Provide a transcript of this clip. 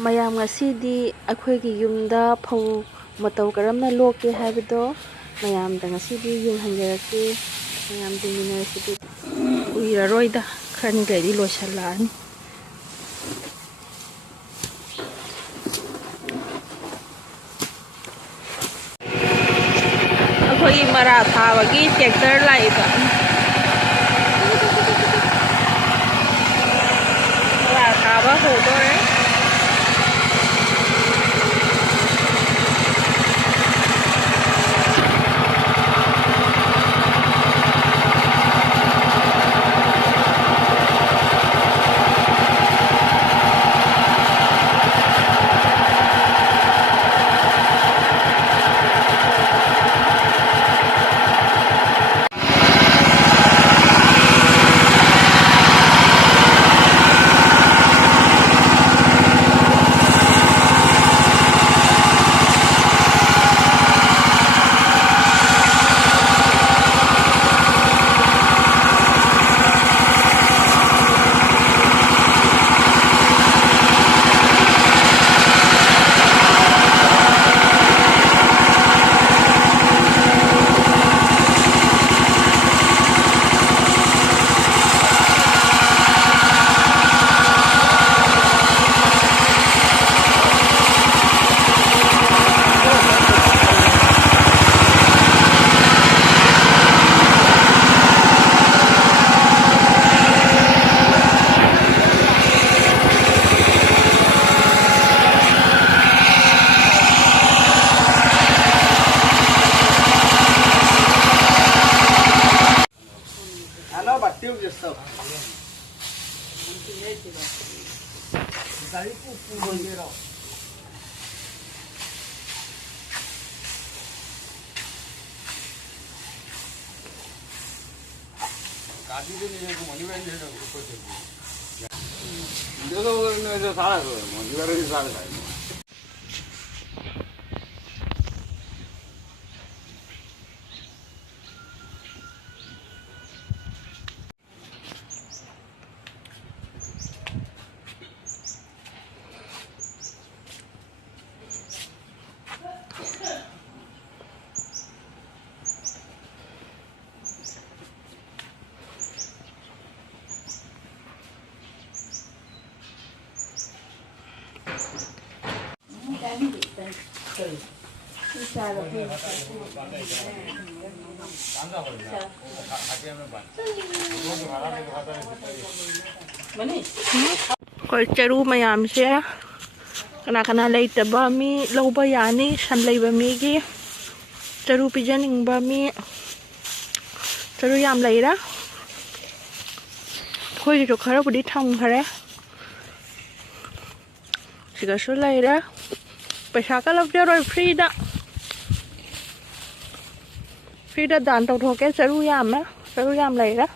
ꯃꯌꯥꯝ ꯉꯁꯤꯗꯤ ꯑꯩꯈꯣꯏꯒꯤ ꯌꯨꯝꯗ ꯐꯧ ꯃꯇꯧ ꯀꯔꯝꯅ ꯂꯣꯛꯀꯦ ꯍꯥꯏꯕꯗꯣ ꯃꯌꯥꯝꯗ ꯉꯁꯤꯗꯤ ꯌꯦꯡꯍꯟꯖꯔꯛꯀꯦ꯫ ꯃꯌꯥꯝ ꯌꯦꯡꯃꯤꯟꯅꯔꯁꯤꯗꯤ ꯀꯨꯏꯔꯔꯣꯏꯗ ꯈꯔꯅꯤꯗꯩꯗꯤ ꯂꯣꯏꯁꯤꯜꯂꯛꯑꯅꯤ꯫ ꯑꯩꯈꯣꯏꯒꯤ ꯃꯔꯥ ꯊꯥꯕꯒꯤ ꯇ꯭ꯔꯦꯛꯇꯔ ꯂꯥꯛꯏꯕ ꯃꯔꯥ ꯊꯥꯕ ꯍꯧꯗꯣꯔꯦ꯫ ꯑꯩꯈꯣꯏ ꯆꯔꯨ ꯃꯌꯥꯝꯁꯦ ꯀꯅꯥ ꯀꯅꯥ ꯂꯩꯇꯕ ꯃꯤ ꯂꯧꯕ ꯌꯥꯅꯤ꯫ ꯁꯟ ꯂꯩꯕ ꯃꯤꯒꯤ ꯆꯔꯨ ꯄꯤꯖꯅꯤꯡꯕ ꯃꯤ ꯆꯔꯨ ꯌꯥꯝ ꯂꯩꯔꯦ꯫ ꯑꯩꯈꯣꯏꯒꯤꯁꯨ ꯈꯔꯕꯨꯗꯤ ꯊꯝꯈ꯭ꯔꯦ꯫ ꯁꯤꯒꯁꯨ ꯂꯩꯔꯦ꯫ ꯄꯩꯁꯥꯒ ꯂꯧꯖꯔꯣꯏ ꯐ꯭ꯔꯤꯗ ꯗꯥꯟ ꯇꯧꯊꯣꯛꯀꯦ꯫ ꯆꯔꯨ ꯌꯥꯝꯃꯦ, ꯆꯔꯨ ꯌꯥꯝ ꯂꯩꯔꯦ꯫